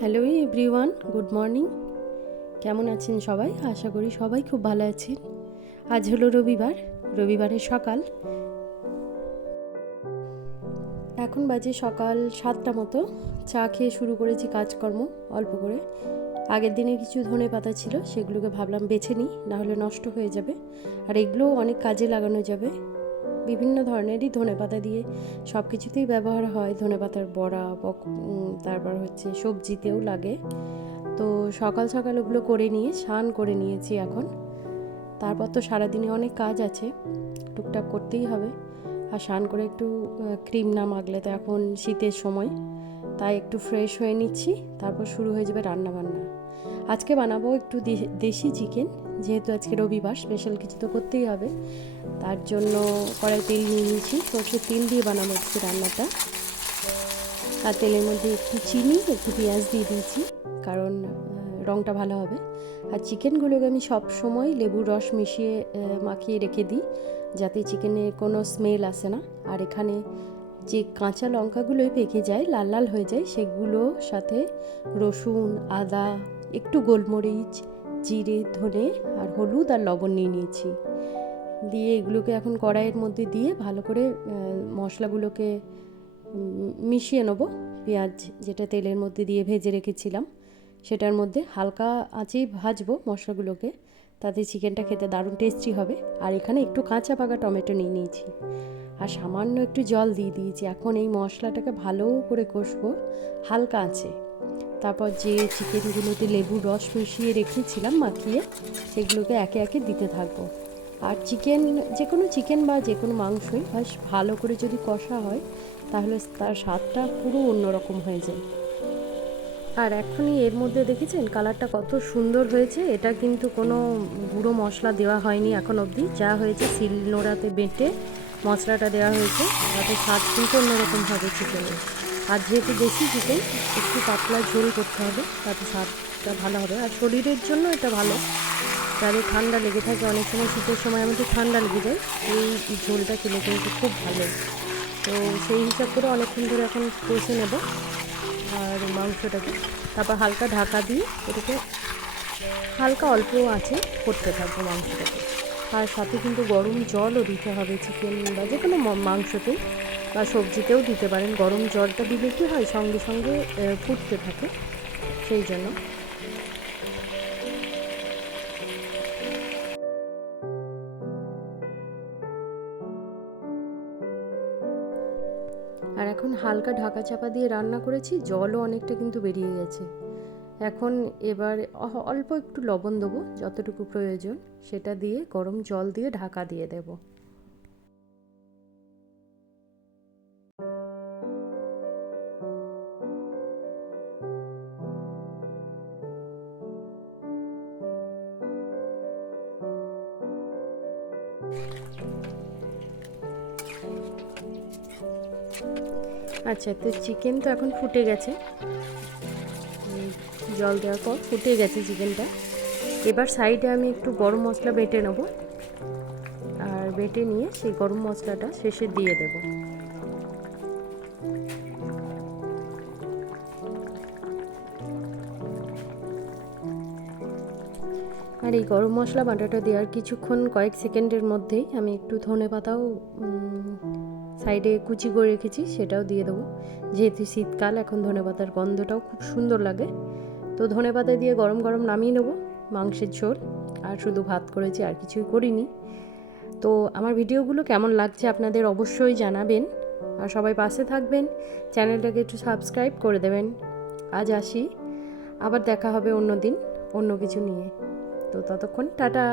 Hello everyone, good morning. কেমন আছেন সবাই? আশা করি সবাই খুব ভালো আছেন। আজ হলো রবিবারের সকাল। এখন বাজে সকাল 7টা মতো। চা খেয়ে শুরু করেছি কাজকর্ম অল্প করে। আগের দিনে কিছু ধনেপাতা ছিল, সেগুলোকে ভাবলাম বেছে নিই, নাহলে নষ্ট হয়ে যাবে। আর এগুলোও অনেক কাজে লাগানো যাবে। বিভিন্ন ধরনেরই ধনেপাতা দিয়ে সব কিছুতেই ব্যবহার হয়। ধনেপাতার বড়া, তারপর হচ্ছে সবজিতেও লাগে। তো সকাল সকাল ওগুলো করে নিয়ে স্নান করে নিয়েছি এখন। তারপর তো সারাদিনে অনেক কাজ আছে, টুকটাক করতেই হবে। আর স্নান করে একটু ক্রিম না মাখলে তো এখন শীতের সময়, তাই একটু ফ্রেশ হয়ে নিচ্ছি। তারপর শুরু হয়ে যাবে রান্নাবান্না। আজকে বানাবো একটু দেশি চিকেন, যেহেতু আজকে রবিবার, স্পেশাল কিছু তো করতেই হবে। তার জন্য কড়াই তেল নিয়ে নিয়েছি, সর্ষের তেল দিয়ে বানাবো আজকে রান্নাটা। আর তেলের মধ্যে একটু চিনি, একটু পেঁয়াজ দিয়ে দিয়েছি, কারণ রঙটা ভালো হবে। আর চিকেনগুলোকে আমি সব সময় লেবুর রস মিশিয়ে মাখিয়ে রেখে দিই, যাতে চিকেনে কোনো স্মেল আসে না। আর এখানে যে কাঁচা লঙ্কাগুলোই পেকে যায়, লাল লাল হয়ে যায়, সেগুলোর সাথে রসুন, আদা, একটু গোলমরিচ, জিরে, ধনে আর হলুদ আর লবণ নিয়ে নিয়েছি। দিয়ে এগুলোকে এখন কড়াইয়ের মধ্যে দিয়ে ভালো করে মশলাগুলোকে মিশিয়ে নেব। পেঁয়াজ যেটা তেলের মধ্যে দিয়ে ভেজে রেখেছিলাম, সেটার মধ্যে হালকা আঁচেই ভাজবো মশলাগুলোকে, তাতে চিকেনটা খেতে দারুণ টেস্টি হবে। আর এখানে একটু কাঁচা পাকা টমেটো নিয়ে নিয়েছি, আর সামান্য একটু জল দিয়ে দিয়েছি। এখন এই মশলাটাকে ভালো করে কষবো হালকা আঁচে। তারপর যে চিকেনগুলোতে লেবুর রস মিশিয়ে রেখেছিলাম মাখিয়ে, সেগুলোকে একে একে দিতে থাকবো। আর যে কোনো চিকেন বা যে কোনো মাংসই বেশ ভালো করে যদি কষা হয়, তাহলে তার স্বাদটা পুরো অন্যরকম হয়ে যায়। আর এখনই এর মধ্যে দেখেছেন কালারটা কত সুন্দর হয়েছে। এটা কিন্তু কোনো গুঁড়ো মশলা দেওয়া হয়নি এখন অবধি, যা হয়েছে শিলনোড়াতে বেটে মশলাটা দেওয়া হয়েছে, তাতে স্বাদ কিন্তু অন্যরকম হবে চিকেনের। আর যেহেতু দেশি চিকেন, একটু পাতলা ঝোল করতে হবে, তাতে স্বাদটা ভালো হবে। আর শরীরের জন্য এটা ভালো, যাদের ঠান্ডা লেগে থাকে, অনেক সময় শীতের সময় আমাদের ঠান্ডা লেগে যায়, এই ঝোলটা খেলে কিন্তু খুব ভালো। তো সেই হিসাব করে অনেকক্ষণ ধরে এখন কষে নেব আর মাংসটাকে। তারপর হালকা ঢাকা দিয়ে এটাকে হালকা অল্প আঁচে করতে থাকবো মাংসটাকে। আর সাথে কিন্তু গরম জলও দিতে হবে চিকেন বা যে কোনো মাংসতেই বা সবজিতেও দিতে পারেন। গরম জলটা দিলে কী হয়, সঙ্গে সঙ্গে ফুটতে থাকে, সেই জন্য। আর এখন হালকা ঢাকা চাপা দিয়ে রান্না করেছি, জলও অনেকটা কিন্তু বেরিয়ে গেছে। এখন এবার অল্প একটু লবণ দেবো, যতটুকু প্রয়োজন সেটা দিয়ে গরম জল দিয়ে ঢাকা দিয়ে দেব। আচ্ছা, তো চিকেন তো এখন ফুটে গেছে, জল দেওয়ার পর ফুটে গেছে চিকেনটা। এবার সাইডে আমি একটু গরম মশলা বেটে নেব, আর বেটে নিয়ে সেই গরম মশলাটা শেষে দিয়ে দেব। আর এই গরম মশলা বাটাটা দেওয়ার কিছুক্ষণ কয়েক সেকেন্ডের মধ্যেই আমি একটু ধনেপাতাও সাইডে কুচি করে রেখেছি, সেটাও দিয়ে দেবো। যেহেতু শীতকাল, এখন ধনেপাতার গন্ধটাও খুব সুন্দর লাগে। তো ধনেপাতা দিয়ে গরম গরম নামিয়ে নেবো মাংসের ঝোল। আর শুধু ভাত করেছি, আর কিছুই করিনি। তো আমার ভিডিওগুলো কেমন লাগছে আপনাদের অবশ্যই জানাবেন, আর সবাই পাশে থাকবেন, চ্যানেলটাকে একটু সাবস্ক্রাইব করে দেবেন। আজ আসি, আবার দেখা হবে অন্য দিন অন্য কিছু নিয়ে। তো ততক্ষণ টাটা।